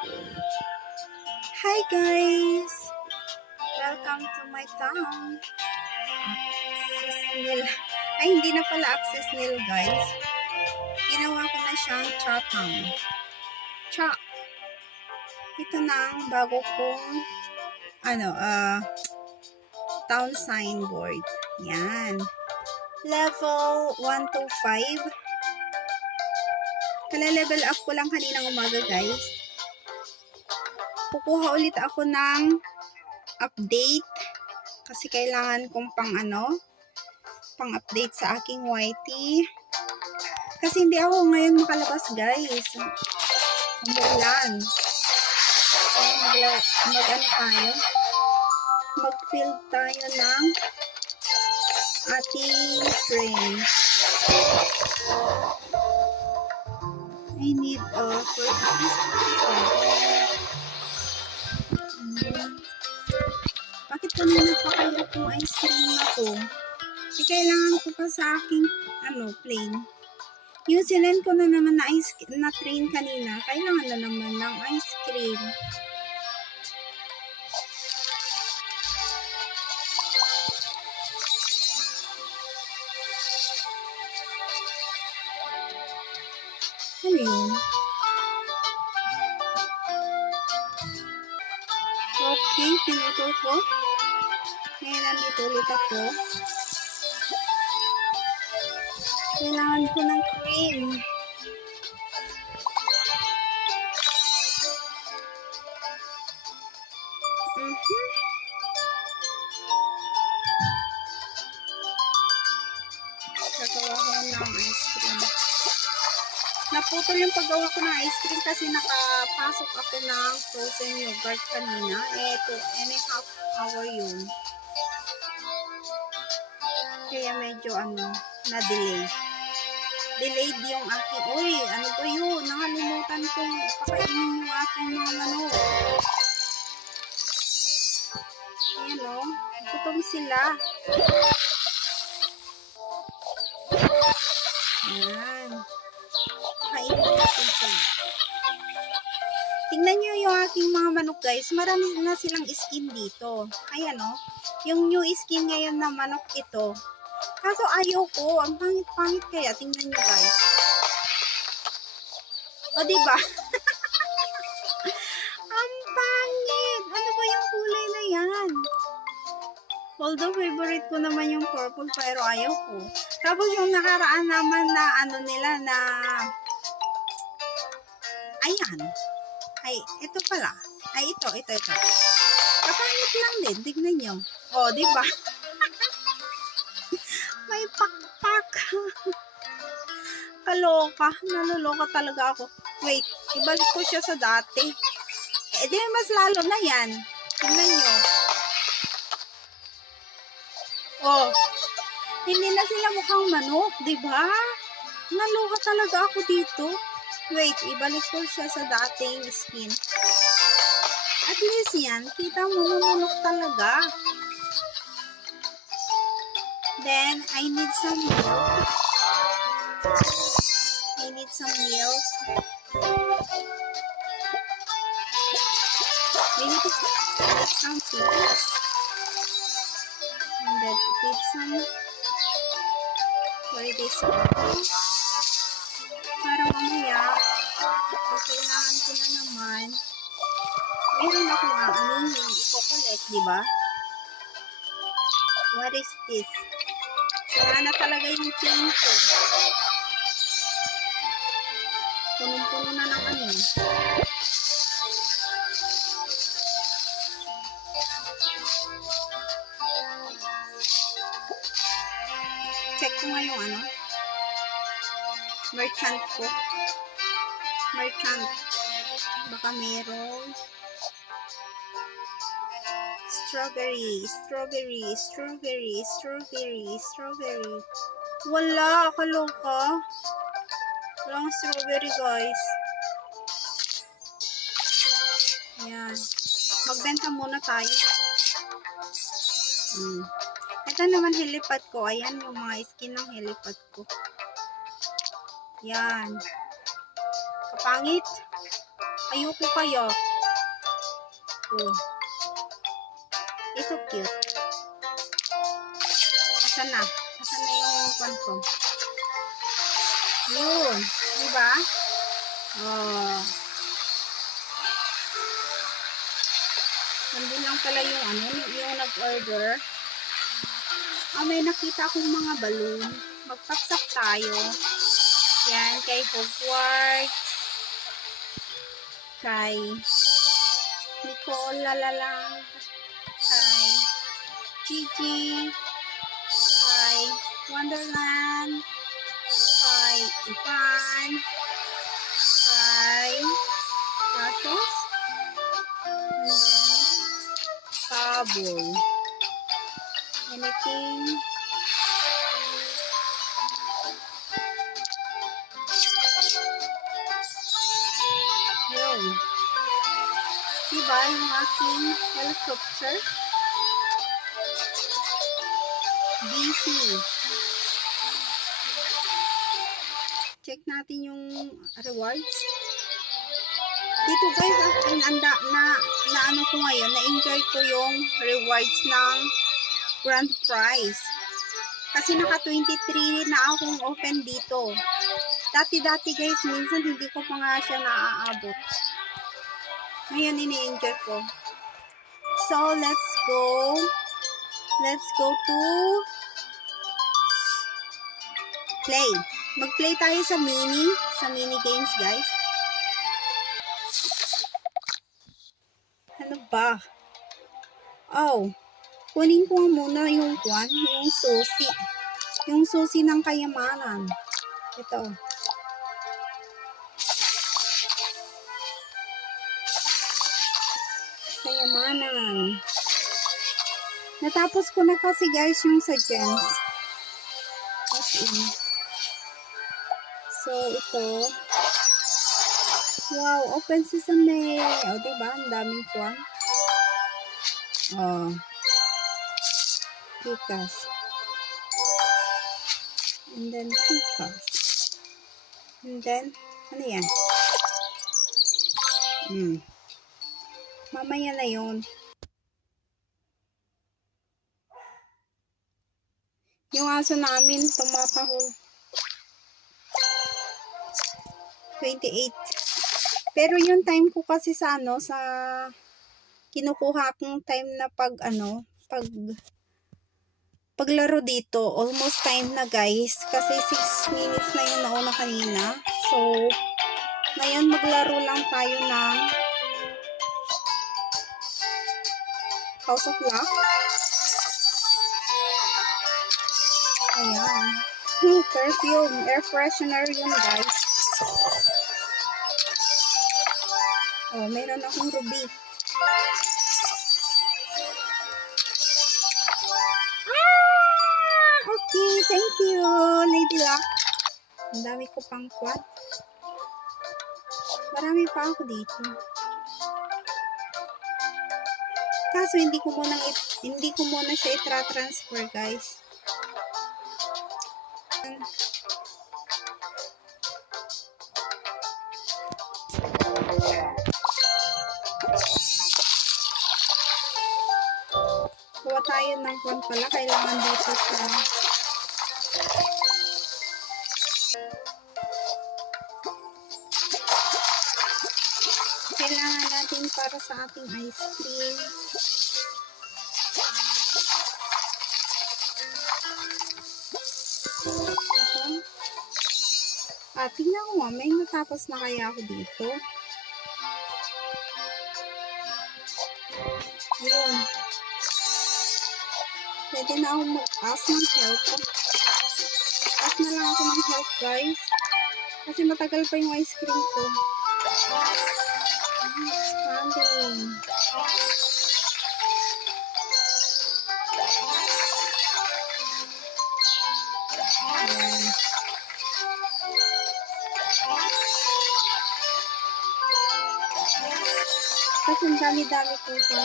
Hi guys! Welcome to my town. Access nil. Ay, hindi na pala access nil guys. Ginawa ko na siyang Chatang. Cha! Ito na ang bago kong town signboard. Yan. Level 1 to 5. Kala-level up ko lang kaninang umaga guys. Kukuha ulit ako ng update kasi kailangan kong pang-update sa aking YT. Kasi hindi ako ngayon makalabas guys. Umuulan. Tayo. Mag-field tayo ng ating train. I need for at least bakit kanina pa kayo kung ice cream na to? Kailangan ko pa sa aking plane. Yung sinend ko na naman na train kanina, kailangan na naman ng ice cream. Ano yun? Okay, pinutol ko. Ngayon, nandito ulit ako. Kailangan ko ng cream. Gagawa ko ng ice cream. Naputol yung paggawa ko ng ice cream kasi nakapasok ako ng frozen yogurt kanina. Ito, and a half hour yun. Kaya medyo na-delay. Delayed yung aking, ano ba yun? Nakalimutan kong pakainin yung aking mga manok. Ayan o, gutom sila. Ayan. Pakainin natin sila. Tingnan nyo yung aking mga manok guys. Marami na silang skin dito. Ayan o. Yung new skin ngayon na manok ito. Kaso ayaw ko. Ang pangit-pangit kaya. Tingnan nyo guys. O diba? Ang pangit. Ano ba yung kulay na yan? Although favorite ko naman yung purple pero ayaw ko. Tapos yung nakaraan naman na nila na ayan. Ay, ito pala. Ay, ito. Kapangit lang din. Tignan nyo. O, diba? May pakpak. Kaloka. Naluloka talaga ako. Wait, ibalik ko siya sa dati. Di mas lalo na yan. Tignan nyo. Oh, hindi na sila mukhang manok, diba? Naluka talaga ako dito. Wait, ibalik ko siya sa dating skin. At least yan, kita mo na manok talaga. Then, I need some milk. We need to feed some pigs. And then, feed some for this pigs. Para mamaya, kung kailangan ko na naman, meron akong i-collect, diba? What is this? Wala na talaga yung plane ko. Punong-puno na ng check ko nga yung merchant ko. Baka meron. Strawberry. Wala, kaloka. Walang strawberry, guys. Ayan. Magbenta muna tayo. Ito naman helipad ko. Ayan yung mga skin ng helipad ko. Yan. Kapangit. Ayoko kaya. Oh. Ito cute. Asan na? Asan na yung kwan ko? Yun. Diba? Oh. Nandun lang pala yung ano, yung nag-order. May nakita akong mga balloon. Magpaksak tayo. Yan, kay Hogwarts. Kay Nicole Lalalang. Kay Gigi. Kay Wonderland. Kay Ivan. Kay Precious. And then Sabol. Anything? Yun. Diba yung aking helicopter? DC. Check natin yung rewards. Dito guys, na ano ko ngayon, na-enjoy ko yung rewards ng grand prize. Kasi naka 23 na akong open dito. Dati guys, minsan hindi ko pa nga siya naaabot. Ngayon ini-enjoy ko. So, let's go. Let's go to play. Mag-play tayo sa mini games guys. Ano ba? Oh, kunin ko muna yung kwan, yung susi. Yung susi ng kayamanan. Ito. Kayamanan. Natapos ko na kasi guys yung sa gems. As in. So, ito. Wow, open sesame. O, diba? Ang daming kwan. Oh. Kikas. And then, kikas. And then, ano yan? Mamaya na yun. Yung aso namin, tumatahol. 28. Pero yung time ko kasi sa ano, sa kinukuha kong time na paglaro dito, almost time na guys. Kasi 6 minutes na yung nauna kanina. So, ngayon maglaro lang tayo ng House of Luck. Ayan. Perfume. Air freshener yun guys. Oh, meron akong ruby. Okay, thank you, Lady Luck. Ang dami ko pang quad. Marami pa ako dito. Kaso hindi ko muna siya i-transfer, guys. Kuha tayo ng kwan pala. Kailangan dito sa kailangan natin para sa ating ice cream. Tingnan ko nga, may natapos na kaya ako dito. Ayun. Pwede na ako mag-ask ng help. Ask na lang ako ng help, guys. Kasi matagal pa yung ice cream ko. Standing. Kasi ang dami-dami po pa.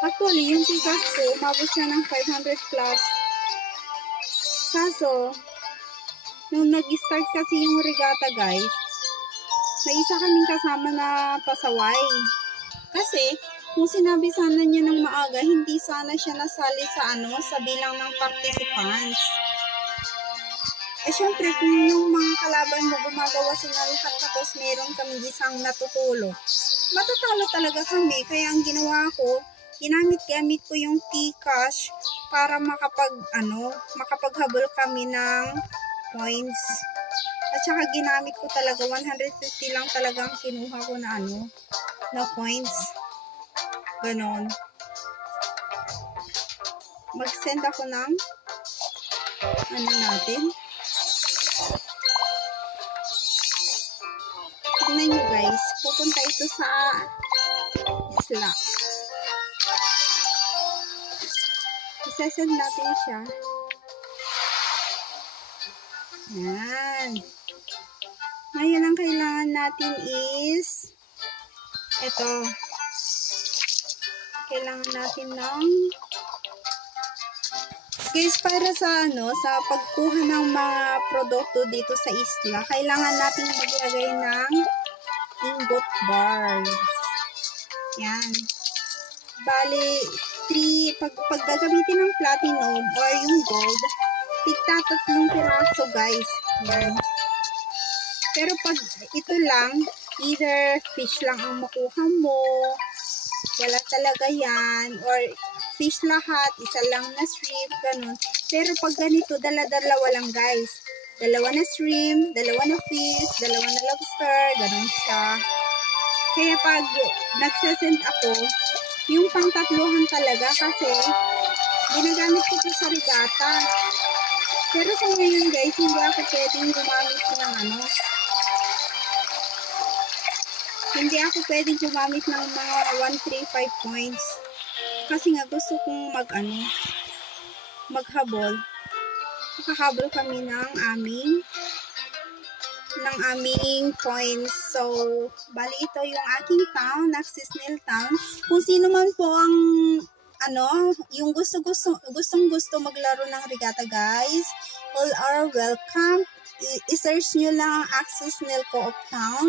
Actually, yung tikas ko, umabot siya ng 500 plus. Kaso, nung nag-start kasi yung regatta guys, May isa kaming kasama na pasaway. Kasi, kung sinabi sana niya ng maaga, hindi sana siya nasali sa sa bilang ng participants. Eh, syempre, kung yung mga kalaban mo gumagawa sila lahat tapos meron kami isang natutulog, matatalo talaga kami. Kaya ang ginawa ko, ginamit ko yung T-Cash para makapaghabol kami ng points. At saka ginamit ko talaga, 150 lang talagang kinuha ko na na points. Ganon. Mag-send ako ng natin. Tignan nyo guys, pupunta ito sa isla. Isasend natin siya. Yan. Ngayon ang kailangan natin is ito. Kailangan natin ng guys, para sa sa pagkuha ng mga produkto dito sa isla, kailangan natin maglagay ng ingot bars. Yan. Bali, pag gagamitin ng platinum or yung gold, tigtatatlong piraso guys. Yan. Pero pag ito lang, either fish lang ang makuha mo, wala talaga yan, or fish lahat, isa lang na shrimp, ganun. Pero pag ganito, dala-dalawa lang guys. Dalawa na shrimp, dalawa na fish, dalawa na lobster, ganun siya. Kaya pag nagsasend ako, yung pangtatluhan talaga kasi ginagamit ko ito sa regata. Pero sa ngayon guys, hindi ako pwedeng gumamit ng mga 135 points. Kasi nga gusto kong maghabol. Makahabol kami ng aming points. So, bali ito yung aking town, Naxisnil Town. Kung sino man po ang yung gustong-gusto maglaro ng regata guys, all are welcome. I-search nyo lang ang Naxisnil Co-op Town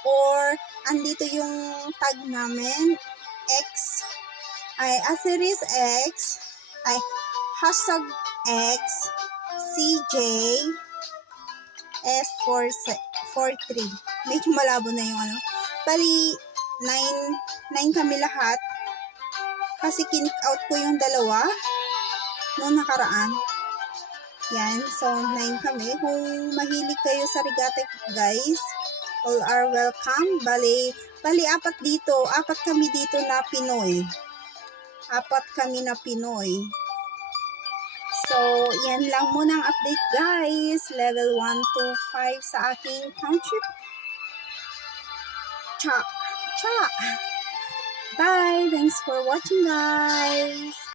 or andito yung tag namin Asterisk X hashtag X CJ S43. Medyo malabo na yung bali 9 kami lahat kasi kinick out ko yung dalawa noong nakaraan. Yan, so 9 kami. Kung mahilig kayo sa regata guys, all are welcome. Bali 4 kami dito na Pinoy. 4 kami na Pinoy. So, yan lang muna ang update guys. Level 1 to 5 sa aking township. Cha! Bye! Thanks for watching guys!